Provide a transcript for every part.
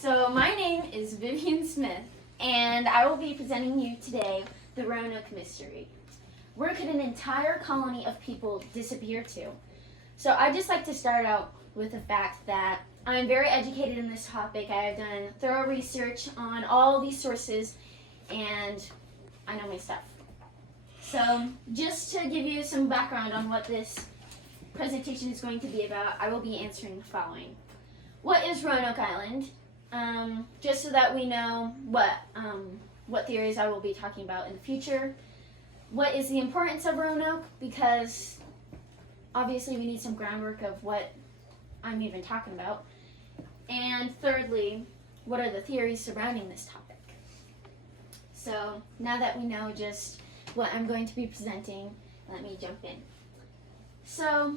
So my name is Vivian Smith, and I will be presenting you today the Roanoke mystery. Where could an entire colony of people disappear to? So I'd just like to start out with the fact that I'm very educated in this topic. I have done thorough research on all these sources, and I know my stuff. So just to give you some background on what this presentation is going to be about, I will be answering the following. What is Roanoke Island? Just so that we know what theories I will be talking about in the future. What is the importance of Roanoke? Because obviously we need some groundwork of what I'm even talking about. And thirdly, what are the theories surrounding this topic? So now that we know just what I'm going to be presenting, let me jump in. So,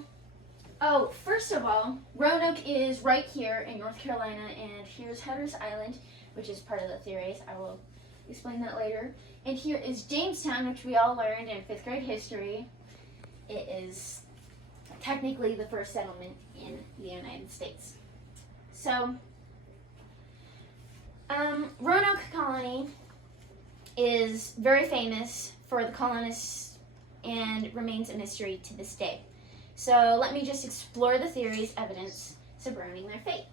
first of all, Roanoke is right here in North Carolina, and here's Hatteras Island, which is part of the theories. I will explain that later. And here is Jamestown, which we all learned in 5th grade history. It is technically the first settlement in the United States. So, Roanoke Colony is very famous for the colonists and remains a mystery to this day. So let me just explore the theories, evidence surrounding their fate.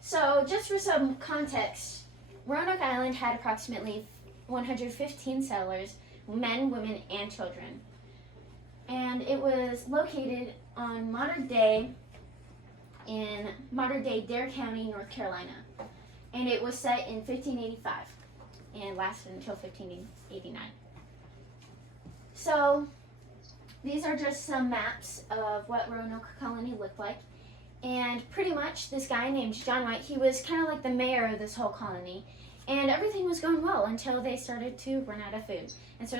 So just for some context, Roanoke Island had approximately 115 settlers, men, women, and children. And it was located on modern day Dare County, North Carolina. And it was set in 1585 and lasted until 1589. So these are just some maps of what Roanoke Colony looked like. And pretty much this guy named John White, he was kind of like the mayor of this whole colony. And everything was going well until they started to run out of food. And so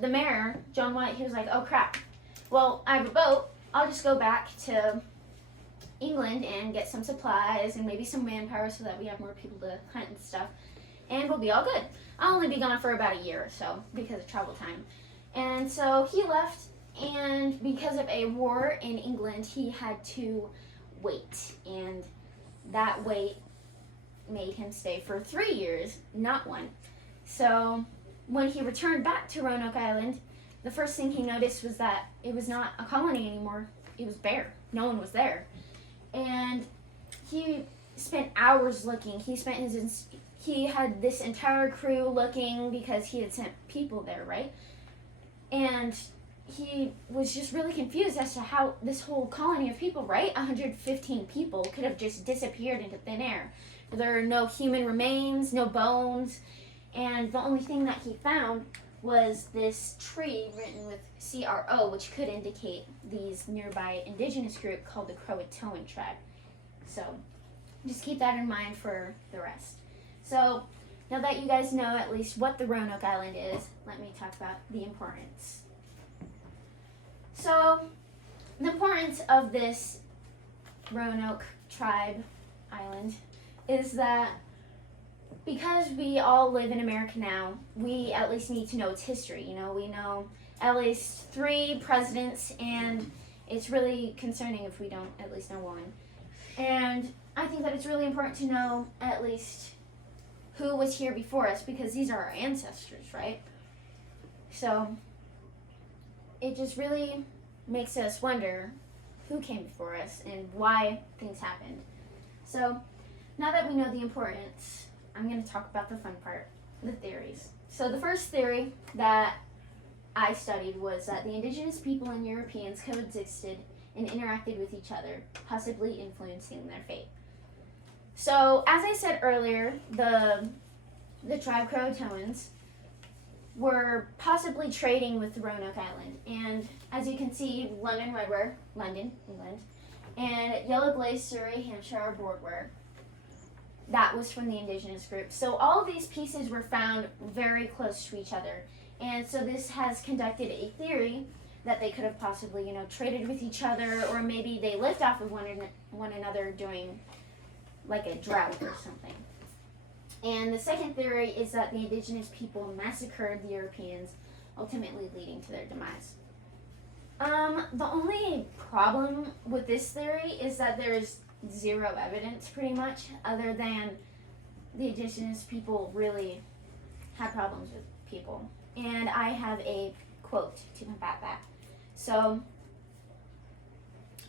the mayor, John White, he was like, oh crap, well, I have a boat. I'll just go back to England and get some supplies and maybe some manpower so that we have more people to hunt and stuff. And we'll be all good. I'll only be gone for about a year or so because of travel time. And so he left, and because of a war in England, he had to wait. And that wait made him stay for 3 years, not 1. So when he returned back to Roanoke Island, the first thing he noticed was that it was not a colony anymore. It was bare. No one was there. And he spent hours looking. He had this entire crew looking because he had sent people there, right? And he was just really confused as to how this whole colony of people, right? 115 people could have just disappeared into thin air. There are no human remains, no bones, and the only thing that he found was this tree written with CRO, which could indicate these nearby indigenous group called the Croatoan tribe. So just keep that in mind for the rest. So now that you guys know at least what the Roanoke Island is, let me talk about the importance. So the importance of this Roanoke tribe island is that because we all live in America now, we at least need to know its history. You know, we know at least 3 presidents, and it's really concerning if we don't at least know one. And I think that it's really important to know at least who was here before us, because these are our ancestors, right? So it just really makes us wonder who came before us and why things happened. So now that we know the importance, I'm going to talk about the fun part, the theories. So the first theory that I studied was that the indigenous people and Europeans coexisted and interacted with each other, possibly influencing their fate. So as I said earlier, the tribe Croatoans were possibly trading with Roanoke Island. And as you can see, London redware, London, England, and yellow glazed Surrey, Hampshire boardware, that was from the indigenous group. So all of these pieces were found very close to each other. And so this has conducted a theory that they could have possibly, traded with each other, or maybe they lived off of one another during like a drought or something. And the second theory is that the indigenous people massacred the Europeans, ultimately leading to their demise. The only problem with this theory is that there's zero evidence pretty much, other than the indigenous people really had problems with people. And I have a quote to combat that. So,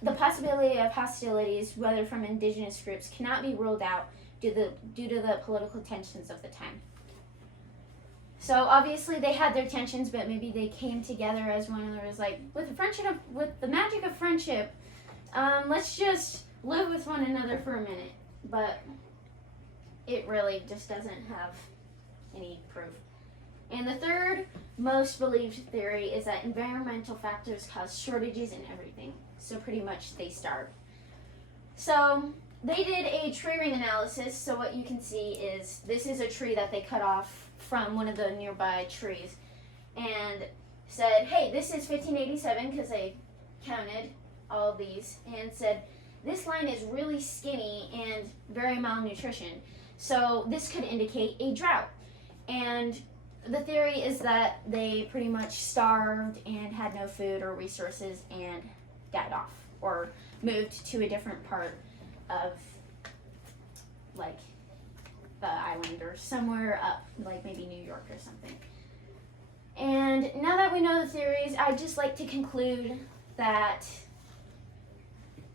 the possibility of hostilities, whether from indigenous groups, cannot be ruled out due to the political tensions of the time. So obviously they had their tensions, but maybe they came together as one, and there was like, with the magic of friendship, let's just live with one another for a minute. But it really just doesn't have any proof. And the third most believed theory is that environmental factors cause shortages in everything. So pretty much they starved. So they did a tree ring analysis. So what you can see is this is a tree that they cut off from one of the nearby trees and said, hey, this is 1587, because they counted all of these, and said, this line is really skinny and very malnutrition. So this could indicate a drought. And the theory is that they pretty much starved and had no food or resources and died off, or moved to a different part of like the island or somewhere up, like maybe New York or something. And now that we know the theories, I'd just like to conclude that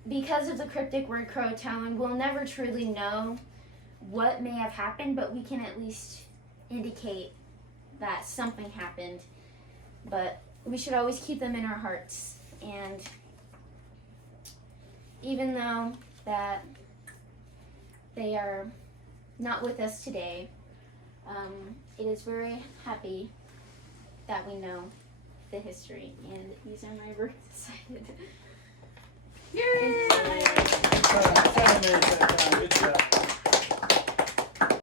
because of the cryptic word Croatoan, we'll never truly know what may have happened, but we can at least indicate that something happened. But we should always keep them in our hearts. And even though that they are not with us today, it is very happy that we know the history, and these are my birth decided. Yay!